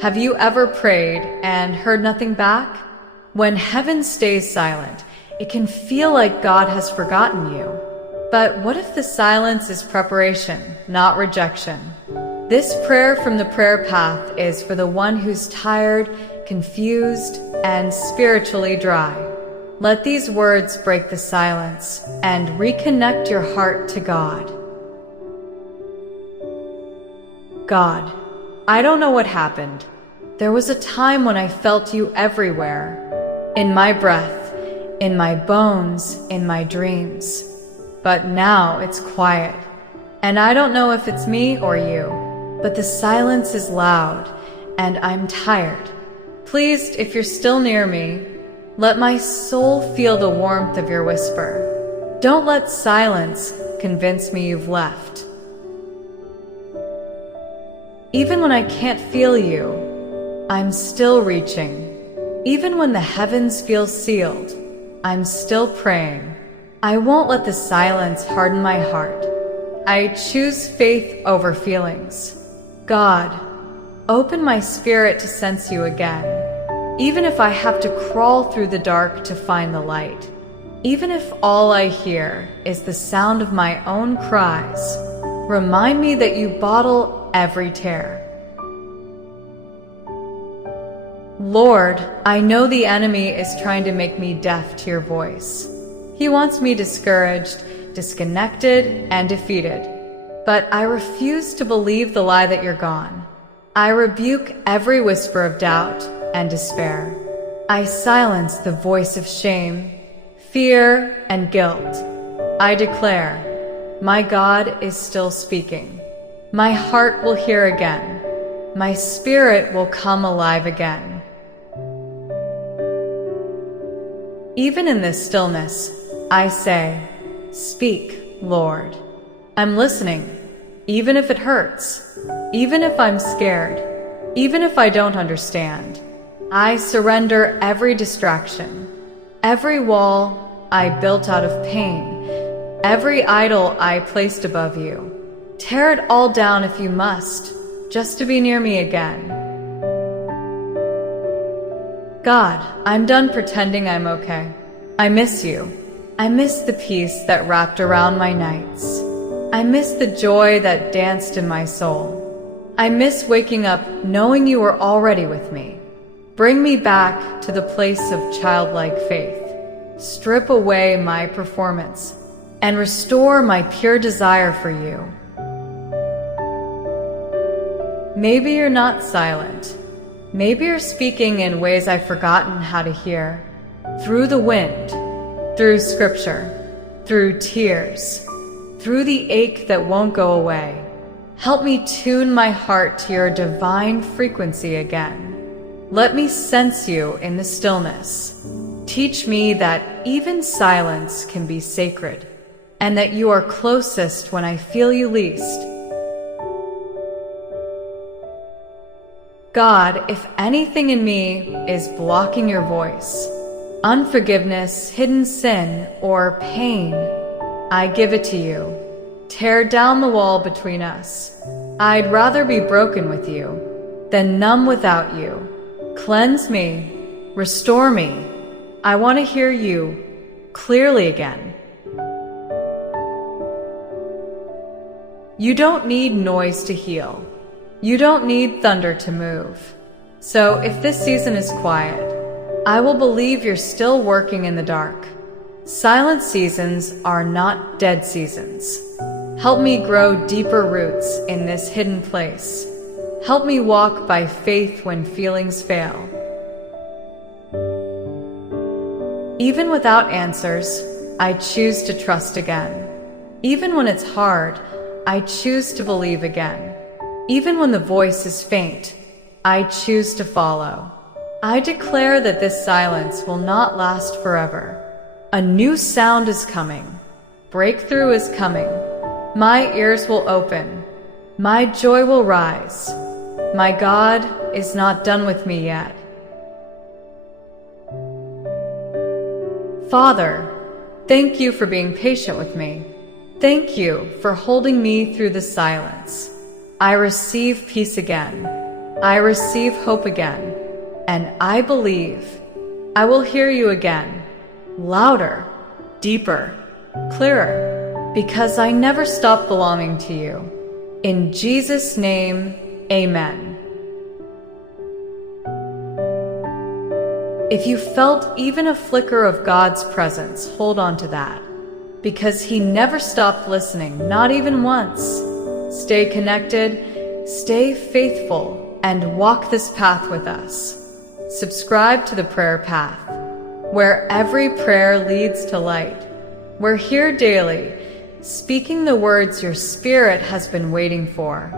Have you ever prayed and heard nothing back? When heaven stays silent, it can feel like God has forgotten you. But what if the silence is preparation, not rejection? This prayer from the prayer path is for the one who's tired, confused, and spiritually dry. Let these words break the silence and reconnect your heart to God. God, I don't know what happened. There was a time when I felt you everywhere, in my breath, in my bones, in my dreams. But now it's quiet, and I don't know if it's me or you, but the silence is loud, and I'm tired. Please, if you're still near me, let my soul feel the warmth of your whisper. Don't let silence convince me you've left. Even when I can't feel you, I'm still reaching. Even when the heavens feel sealed, I'm still praying. I won't let the silence harden my heart. I choose faith over feelings. God, open my spirit to sense you again. Even if I have to crawl through the dark to find the light. Even if all I hear is the sound of my own cries, remind me that you bottle every tear. Lord, I know the enemy is trying to make me deaf to your voice. He wants me discouraged, disconnected, and defeated. But I refuse to believe the lie that you're gone. I rebuke every whisper of doubt and despair. I silence the voice of shame, fear, and guilt. I declare, my God is still speaking. My heart will hear again. My spirit will come alive again. Even in this stillness, I say, speak, Lord. I'm listening, even if it hurts, even if I'm scared, even if I don't understand. I surrender every distraction, every wall I built out of pain, every idol I placed above you. Tear it all down if you must, just to be near me again. God, I'm done pretending I'm okay. I miss you. I miss the peace that wrapped around my nights. I miss the joy that danced in my soul. I miss waking up knowing you were already with me. Bring me back to the place of childlike faith. Strip away my performance and restore my pure desire for you. Maybe you're not silent. Maybe you're speaking in ways I've forgotten how to hear. Through the wind, through scripture, through tears, through the ache that won't go away. Help me tune my heart to your divine frequency again. Let me sense you in the stillness. Teach me that even silence can be sacred, and that you are closest when I feel you least. God, if anything in me is blocking your voice, unforgiveness, hidden sin, or pain, I give it to you. Tear down the wall between us. I'd rather be broken with you than numb without you. Cleanse me, restore me. I want to hear you clearly again. You don't need noise to heal. You don't need thunder to move. So if this season is quiet, I will believe you're still working in the dark. Silent seasons are not dead seasons. Help me grow deeper roots in this hidden place. Help me walk by faith when feelings fail. Even without answers, I choose to trust again. Even when it's hard, I choose to believe again. Even when the voice is faint, I choose to follow. I declare that this silence will not last forever. A new sound is coming. Breakthrough is coming. My ears will open. My joy will rise. My God is not done with me yet. Father, thank you for being patient with me. Thank you for holding me through the silence. I receive peace again. I receive hope again, and I believe I will hear you again, louder, deeper, clearer, because I never stop belonging to you. In Jesus' name, amen. If you felt even a flicker of God's presence, hold on to that, because He never stopped listening, not even once. Stay connected, stay faithful, and walk this path with us. Subscribe to the Prayer Path, where every prayer leads to light. We're here daily, speaking the words your spirit has been waiting for.